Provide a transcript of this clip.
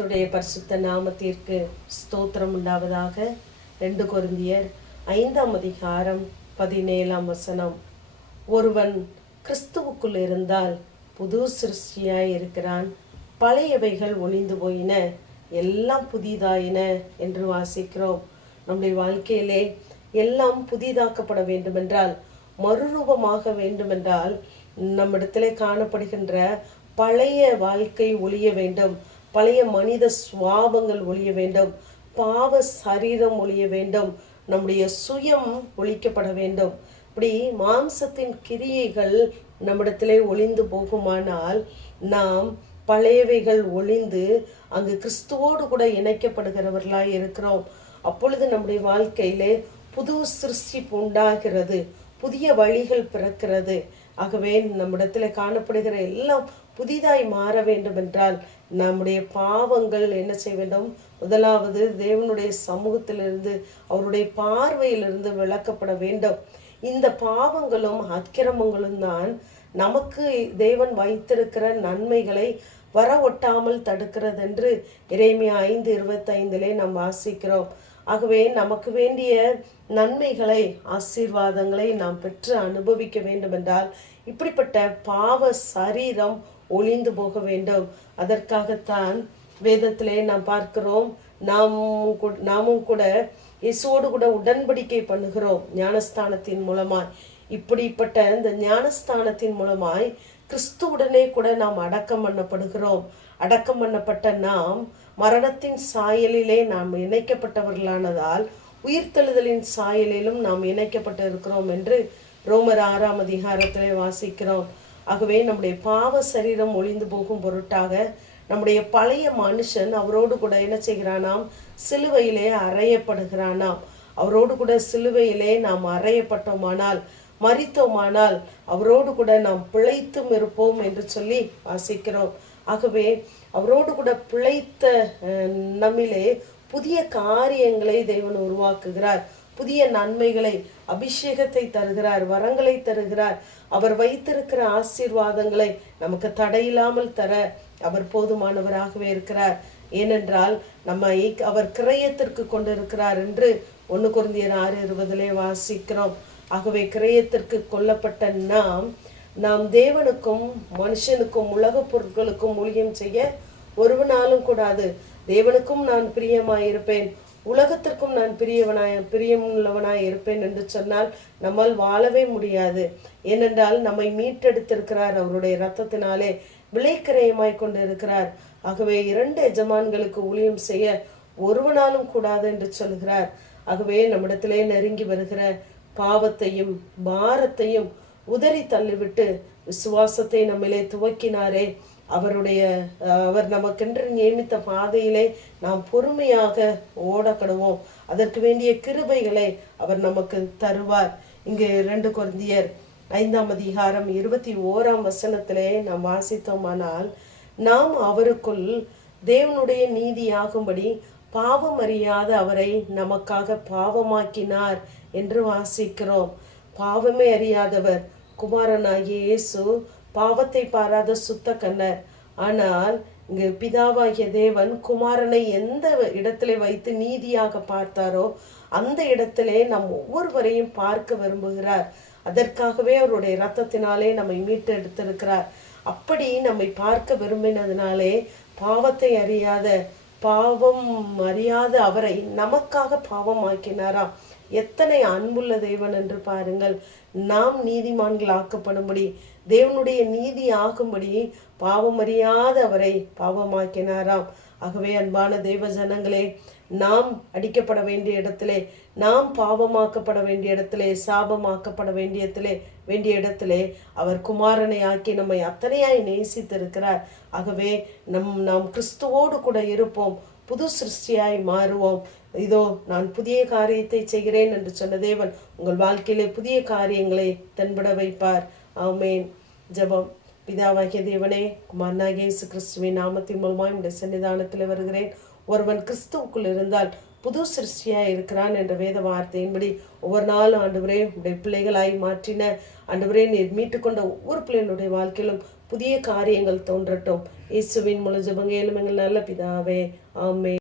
கர்த்தருடைய பரிசுத்த நாமத்திற்கு ஸ்தோத்திரம் உண்டாவதாக. 2 கொரிந்தியர் 5ஆம் அதிகாரம் 17ஆம் வசனம். ஒருவன் கிறிஸ்துவுக்குள் இருந்தால் புது சிருஷ்டியாய் இருக்கிறான், பழையவைகள் ஒளிந்து போயின, எல்லாம் புதிதாயின என்று வாசிக்கிறோம். நம்முடைய வாழ்க்கையிலே எல்லாம் புதிதாக்கப்பட வேண்டுமென்றால், மறுரூபமாக வேண்டுமென்றால், நம்மிடத்திலே காணப்படுகின்ற பழைய வாழ்க்கை ஒழிய வேண்டும், பழைய மனித சுவாபங்கள் ஒழிய வேண்டும், பாவ சரீரம் ஒழிய வேண்டும், நம்முடைய சுயம் ஒழிக்கப்பட வேண்டும். இப்படி மாம்சத்தின் கிரியைகள் நம்மிடத்திலே ஒளிந்து போகுமானால் நாம் பழையவைகள் ஒளிந்து அங்கு கிறிஸ்துவோடு கூட இணைக்கப்படுகிறவர்களாய் இருக்கிறோம். அப்பொழுது நம்முடைய வாழ்க்கையிலே புது சிருஷ்டிப்பு உண்டாகிறது, புதிய வழிகள் பிறக்கிறது. ஆகவே நம்மிடத்துல காணப்படுகிற எல்லாம் புதிதாய் மாற வேண்டும் என்றால் நம்முடைய பாவங்கள் என்ன செய்ய வேண்டும்? முதலாவது தேவனுடைய சமூகத்திலிருந்து, அவருடைய பார்வையிலிருந்து விளக்கப்பட வேண்டும். இந்த பாவங்களும் அக்கிரமங்களும் தான் நமக்கு தேவன் வைத்திருக்கிற நன்மைகளை வர ஒட்டாமல் தடுக்கிறது என்று எரேமியா 5:25 நாம் வாசிக்கிறோம். ஆகவே நமக்கு வேண்டிய நன்மைகளை, ஆசீர்வாதங்களை நாம் பெற்று அனுபவிக்க வேண்டும் என்றால் இப்படிப்பட்ட பாவ சரீரம் ஒளிந்து போக வேண்டும். அதற்காகத்தான் வேதத்திலே நாம் பார்க்கிறோம், நாமும் கூட இயேசுவோடு கூட உடன்படிக்கை பண்ணுகிறோம் ஞானஸ்தானத்தின் மூலமாய். இப்படிப்பட்ட இந்த ஞானஸ்தானத்தின் மூலமாய் கிறிஸ்துவுடனே கூட நாம் அடக்கம் பண்ணப்படுகிறோம். அடக்கம் பண்ணப்பட்ட நாம் மரணத்தின் சாயலிலே நாம் இணைக்கப்பட்டவர்களானதால் உயிர்த்தெழுதலின் சாயலிலும் நாம் இணைக்கப்பட்டு இருக்கிறோம் என்று ரோமர் 6ஆம் அதிகாரத்திலே வாசிக்கிறோம். ஆகவே நம்முடைய பாவ சரீரம் ஒளிந்து போகும் பொருட்டாக நம்முடைய பழைய மனுஷன் அவரோடு கூட என்ன செய்கிறானாம்? சிலுவையிலே அறையப்படுகிறானாம். அவரோடு கூட சிலுவையிலே நாம் அறையப்பட்டோமானால், மரித்தோமானால் அவரோடு கூட நாம் பிழைத்தும் இருப்போம் என்று சொல்லி வாசிக்கிறோம். ஆகவே அவரோடு கூட பிழைத்த நம்மிலே புதிய காரியங்களை தேவன் உருவாக்குகிறார், புதிய நன்மைகளை, அபிஷேகத்தை தருகிறார், வரங்களை தருகிறார். அவர் வைத்திருக்கிற ஆசீர்வாதங்களை நமக்கு தடையில்லாமல் தர அவர் போதுமானவராகவே இருக்கிறார். ஏனென்றால் நம்மை அவர் கிரயத்திற்கு கொண்டிருக்கிறார் என்று 1 கொரிந்தியர் 6:20 வாசிக்கிறோம். ஆகவே கிரயத்திற்கு கொல்லப்பட்ட நாம் தேவனுக்கும் மனுஷனுக்கும் உலக பொருட்களுக்கும் ஊழியம் செய்ய ஒருவனாலும் கூடாது. தேவனுக்கும் நான் பிரியமாயிருப்பேன், உலகத்திற்கும் நான் பிரியமுள்ளவனாய் இருப்பேன் என்று சொன்னால் நம்மால் வாழவே முடியாது. ஏனென்றால் நம்மை மீட்டெடுத்திருக்கிறார், அவருடைய இரத்தத்தினாலே விலைக்கிரயமாய் கொண்டு இருக்கிறார். ஆகவே 2 எஜமான்களுக்கு ஊழியம் செய்ய ஒருவனாலும் கூடாது என்று சொல்கிறார். ஆகவே நம்மிடத்திலே நெருங்கி வருகிற பாவத்தையும் பாரத்தையும் உதறி தள்ளிவிட்டு விசுவாசத்தை நம்மிலே துவக்கினாரே, அவர் நமக்கென்று நியமித்த பாதையிலே நாம் பொறுமையாக ஓடக்கடுவோம். அதற்கு வேண்டிய கிருபைகளை அவர் நமக்கு தருவார். இங்கு 2 கொரிந்தியர் 5ஆம் அதிகாரம் 21ஆம் வசனத்திலே நாம் வாசித்தோமானால், நாம் அவருக்குள் தேவனுடைய நீதியாகும்படி பாவம் அறியாத அவரை நமக்காக பாவமாக்கினார் என்று வாசிக்கிறோம். பாவமே அறியாதவர் குமாரனாகிய இயேசு பாவத்தை பாராத சுத்த கண்ணர். ஆனால் இங்கு பிதாவாகிய தேவன் குமாரனை எந்த இடத்திலே வைத்து நீதியாக பார்த்தாரோ அந்த இடத்திலே நம் ஒவ்வொருவரையும் பார்க்க விரும்புகிறார். அதற்காகவே அவருடைய இரத்தத்தினாலே நம்மை மீட்டு எடுத்திருக்கிறார். அப்படி நம்மை பார்க்க விரும்பினதினாலே பாவம் அறியாத அவரை நமக்காக பாவமாக்கினாராம். எத்தனை அன்புள்ள தேவன் என்று பாருங்கள். நாம் நீதிமான்கள் ஆக்கப்படும்படி, தேவனுடைய நீதி ஆகும்படி பாவம் அறியாத அவரை பாவமாக்கினாராம். ஆகவே அன்பான தேவ ஜனங்களே, நாம் அடிக்கப்பட வேண்டிய இடத்திலே, நாம் பாவமாக்கப்பட வேண்டிய இடத்திலே, சாபமாக்கப்பட வேண்டிய இடத்திலே அவர் குமாரனை ஆக்கி நம்மை அத்தனையாய் நேசித்திருக்கிறார். ஆகவே நாம் கிறிஸ்துவோடு கூட இருப்போம், புது சிருஷ்டியாய் மாறுவோம். இதோ நான் புதிய காரியத்தை செய்கிறேன் என்று சொன்ன தேவன் உங்கள் வாழ்க்கையிலே புதிய காரியங்களை தென்பட வைப்பார். ஆமென். ஜெபம். பிதாவாகிய தேவனே, குமாரனாகிய இயேசு கிறிஸ்துவின் நாமத்தின் மூலமாய் உடைய சன்னிதானத்தில் வருகிறேன். ஒருவன் கிறிஸ்துவுக்குள் இருந்தால் புது சிருஷ்டியாய் இருக்கிறான் என்ற வேத வார்த்தையின்படி ஒவ்வொரு நாளும் ஆண்டவரே உடைய பிள்ளைகளாய் மாற்றின ஆண்டவரே, நீர் மீட்டுக்கொண்ட ஒவ்வொரு பிள்ளைகளுடைய வாழ்க்கையிலும் புதிய காரியங்கள் தோன்றட்டும். இயேசுவின் மூலம் ஜெபங்க எங்கள் நல்ல பிதாவே, ஆமென்.